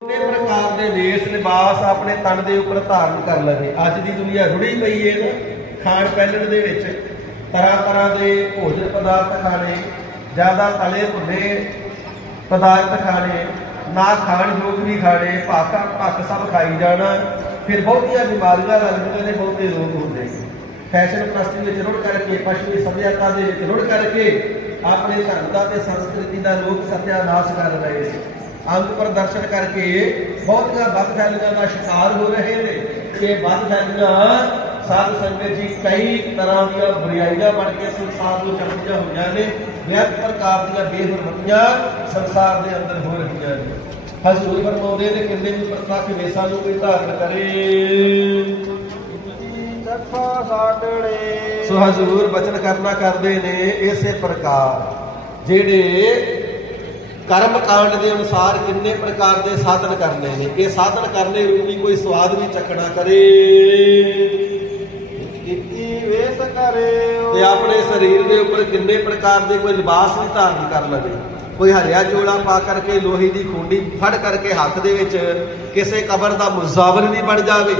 ਕਿੰਨੇ ਪ੍ਰਕਾਰ ਦੇ ਵੇਸ ਲਿਬਾਸ ਆਪਣੇ ਤਨ ਦੇ ਉੱਪਰ ਧਾਰਨ ਕਰ ਲਵੇ ਅੱਜ ਦੀ ਦੁਨੀਆ ਰੁੜੀ ਪਈ ਏ ਨਾ ਖਾਣ ਪਹਿਲਣ ਦੇ ਵਿੱਚ ਤਰ੍ਹਾਂ ਤਰ੍ਹਾਂ ਦੇ ਭੋਜਨ ਪਦਾਰਥ ਖਾਣੇ, ਜ਼ਿਆਦਾ ਤਲੇ ਭੁੰਨੇ ਪਦਾਰਥ ਖਾਣੇ, ਨਾ ਖਾਣ ਯੋਗ ਵੀ ਖਾਣੇ ਭਾਕਾ ਭੱਕ ਸਭ ਖਾਈ ਜਾਣਾ। ਫਿਰ ਬਹੁਤੀਆਂ ਬਿਮਾਰੀਆਂ ਲੱਗਦੀਆਂ ਨੇ, ਬਹੁਤੇ ਰੋਗ ਹੁੰਦੇ ਨੇ। ਫੈਸ਼ਨ ਪ੍ਰਸਤੀ ਵਿੱਚ ਰੁੜ ਕਰਕੇ, ਪਛਮੀ ਸਭਿਅਤਾ ਦੇ ਵਿੱਚ ਰੁੜ ਕਰਕੇ ਆਪਣੇ ਧਰਮ ਦਾ ਤੇ ਸੰਸਕ੍ਰਿਤੀ ਦਾ ਲੋਕ ਸਤਿਆਨਾਸ਼ ਕਰ ਰਹੇ ਨੇ। ਅੰਗ ਪ੍ਰਦਰਸ਼ਨ ਕਰਕੇ ਬਹੁਤੀਆਂ ਵੱਧ ਫੈਲੀਆਂ ਦਾ ਸ਼ਿਕਾਰ ਹੋ ਰਹੇ ਨੇ। ਇਹ ਵੱਧ ਫੈਲੀਆਂ ਸਾਧ ਸੰਗਤ ਜੀ ਕਈ ਤਰ੍ਹਾਂ ਦੀਆਂ ਬੁਰਾਈਆਂ ਬਣ ਕੇ ਸੰਸਾਰ ਨੂੰ ਚੜ੍ਹਦੀਆਂ ਹੋਈਆਂ ਨੇ। ਵਿਅਕਤ ਪ੍ਰਕਾਰ ਦੀਆਂ ਬੇਹਰਮਤੀਆਂ ਸੰਸਾਰ ਦੇ ਅੰਦਰ ਹੋ ਰਹੀਆਂ ਨੇ। ਹਜ਼ੂਰ ਫਰਮਾਉਂਦੇ ਨੇ, ਕਿੰਨੇ ਵੀ ਪ੍ਰਤੱਖ ਵੇਸਾਂ ਨੂੰ ਕੋਈ ਧਾਰਨ ਕਰੇ? ਤਖਾ ਸਾਡੜੇ ਸੋ ਹਜ਼ੂਰ ਬਚਨ ਕਰਨਾ ਕਰਦੇ ਨੇ, ਇਸੇ ਪ੍ਰਕਾਰ ਜਿਹੜੇ ਕਰਮ ਕਾਂਡ ਦੇ ਅਨੁਸਾਰ ਕਿੰਨੇ ਪ੍ਰਕਾਰ ਦੇ ਸਾਧਨ ਕਰਨੇ ਨੇ। ਇਹ ਸਾਧਨ ਕਰਨੇ ਰੂਪੀ ਕੋਈ ਸਵਾਦ ਵੀ ਚੱਕਣਾ ਕਰੇ ਕੀਤੀ ਵੇਸ ਕਰਿਓ ਤੇ ਆਪਣੇ ਸਰੀਰ ਦੇ ਉੱਪਰ ਕਿੰਨੇ ਪ੍ਰਕਾਰ ਦੇ ਕੋਈ ਲਿਬਾਸ ਵੀ ਧਾਰਨ ਕਰ ਲਵੇ। ਕੋਈ ਹਰਿਆ ਜੋੜਾ ਪਾ ਕਰਕੇ ਲੋਹੇ ਦੀ ਖੁੰਡੀ ਫੜ ਕਰਕੇ ਹੱਥ ਦੇ ਵਿੱਚ ਕਿਸੇ ਕਬਰ ਦਾ ਮੁਜ਼ਾਵਰ ਵੀ ਬਣ ਜਾਵੇ।